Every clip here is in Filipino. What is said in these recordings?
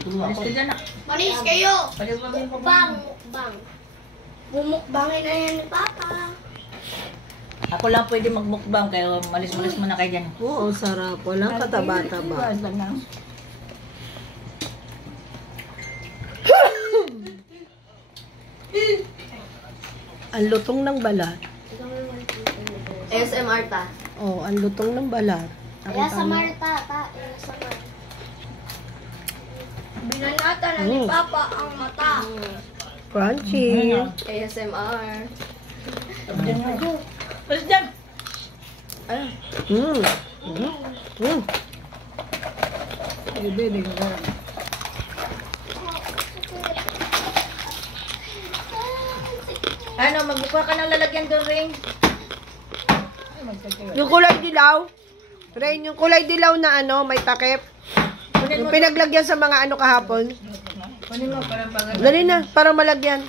Malis ka dyan, Malis kayo! Mukbang. Mukbang. Bumukbangin na yan ni Papa. Ako lang pwede magmukbang, kaya malis-malis mo na kayo dyan. Oo, sarap. Walang kataba-taba. Ang lutong ng balat. ASMR ta. Oh, ang lutong ng balat. ASMR ta. ASMR. Binanata na ni Papa ang mata. Crunchy. ASMR. Malis dyan! Mm. Bibili ka. Ano, magbuka ka ng lalagyan doon, Ring. Yung kulay dilaw. Rain, yung kulay dilaw na ano, may takip. Yung pinaglagyan sa mga ano kahapon. Kunin mo, parang pag... Dali na, para malagyan.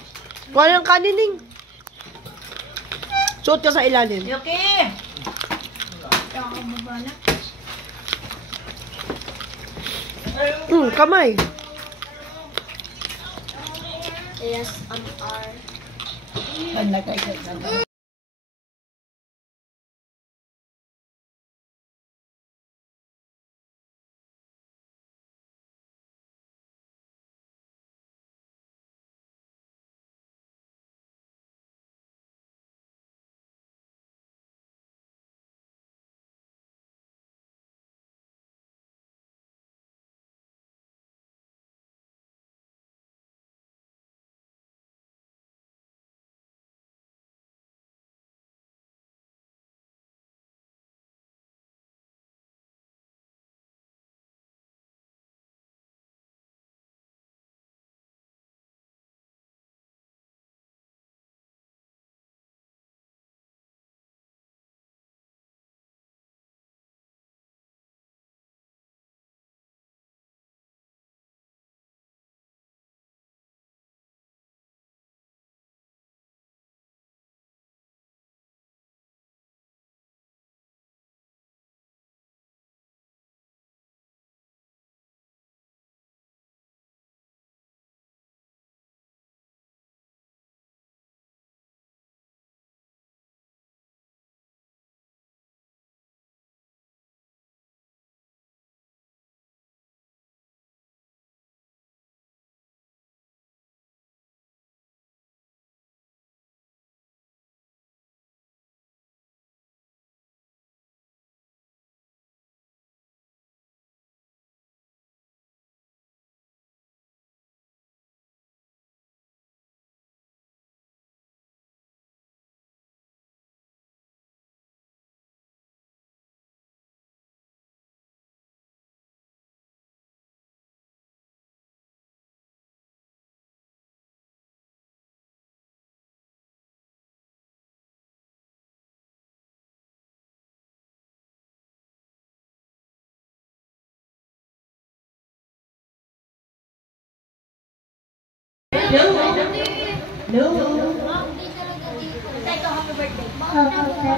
Kuha ng kanining. Suot ka sa ilalim. Yuki! Kamay. ASMR.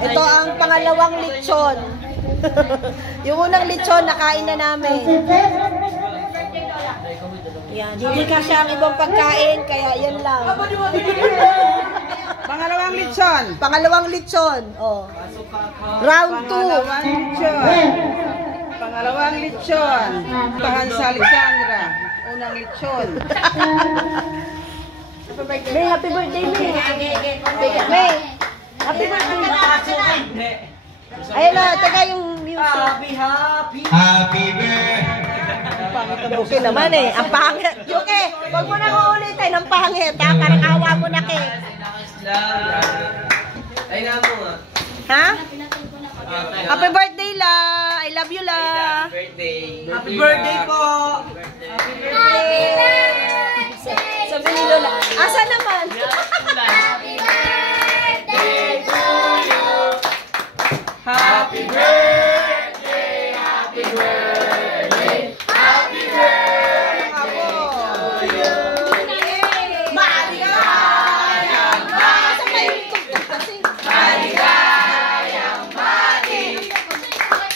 Ito ang pangalawang lechon. Yung unang lechon, nakain na namin. Yan, hindi kasi ang ibang pagkain, kaya yan lang. Pangalawang lechon. Pangalawang lechon. Oh. Round 2. Pangalawang lechon. Pangalawang lechon. Bahan sa Alexandra. Unang lechon. May happy birthday, May. May. Happy birthday. Ayun na, taga yung music. Happy birthday. Okay naman eh. Ang pangit. Yuki, wag mo na uulitin. Ang pangit ha. Parang awa mo na ke. Ay na mo nga. Ha? Happy birthday la. I love you la. Happy birthday po. Sabi ni Lola. Asa naman? Happy birthday to you. Happy birthday. Happy birthday. Happy birthday to you. Maligayang bati. Maligayang bati.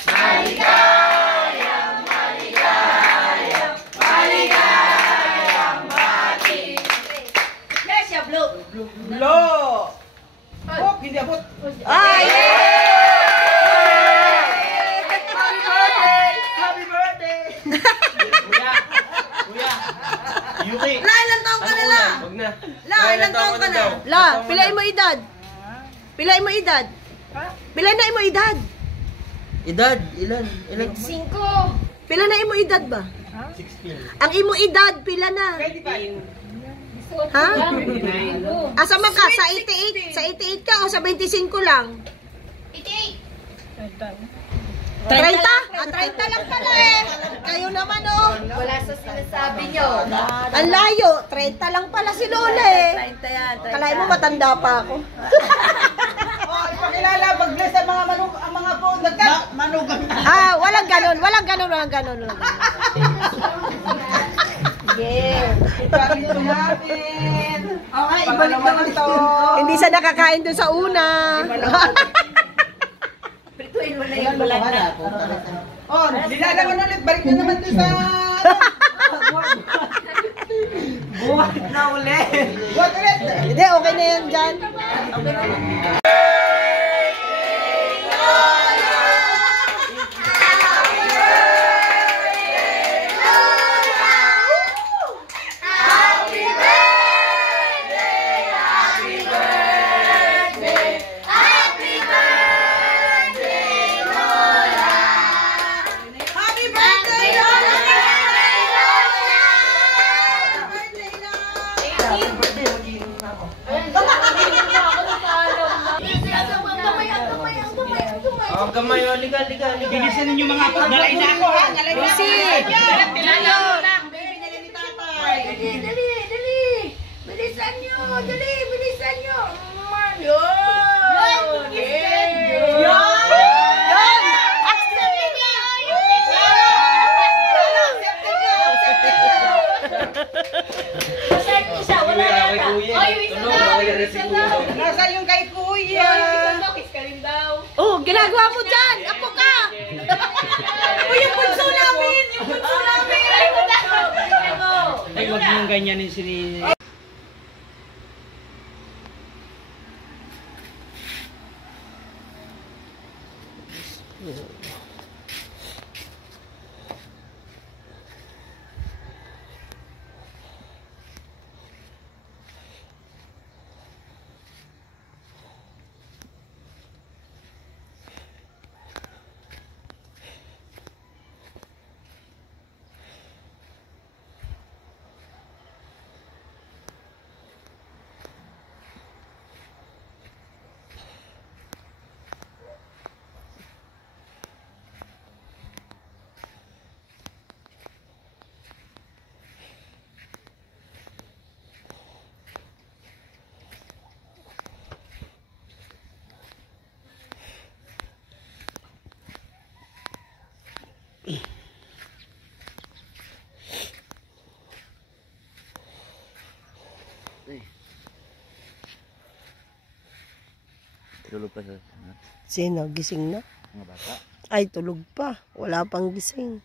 Maligayang La, ilang taon ka na la? La, ilang taon ka na? La, pilay mo edad. Pilay mo edad. Pilay na imo edad. Edad, ilan? Ilan? 5. Pila na imo edad ba? 16. Ang imo edad pila na? Ha? Asa man ka? Sa 88? Sa 88 ka o sa 25 lang? 30? Ah, 30 lang pala eh. Kayo naman oh. Wala sa sinasabi nyo. Ang layo. 30 lang pala si Lola eh. 30 yan. 30. Kalahin mo matanda pa ako. Oh, ipakilala, mag-bless ang mga manug, ang mga po, manugang. Ah, walang ganon. Walang ganon. Walang ganon. Yeah. Ipakilala natin. Okay, ibalik naman to. Hindi siya nakakain doon sa una. Prituin mo na yung bulan na. Oh, nilalangan ulit. Balik na naman to sa... Buhat na ulit. Buhat ulit. Hindi, okay na yan dyan. Oh, kamay, liga. Bilisan ninyo mga po. Nalay na ako ha. Nalay na ako. Dali. Bilisan nyo. Bilisan nyo. Yun. Nasa yung kay kuya. Oh, ginagawa mo dyan. Apo ka. Yung punso namin! Ay, wag mong ganyanin si... Tulog pa sa Sino? Gising na? mga bata. Ay, tulog pa. Wala pang gising.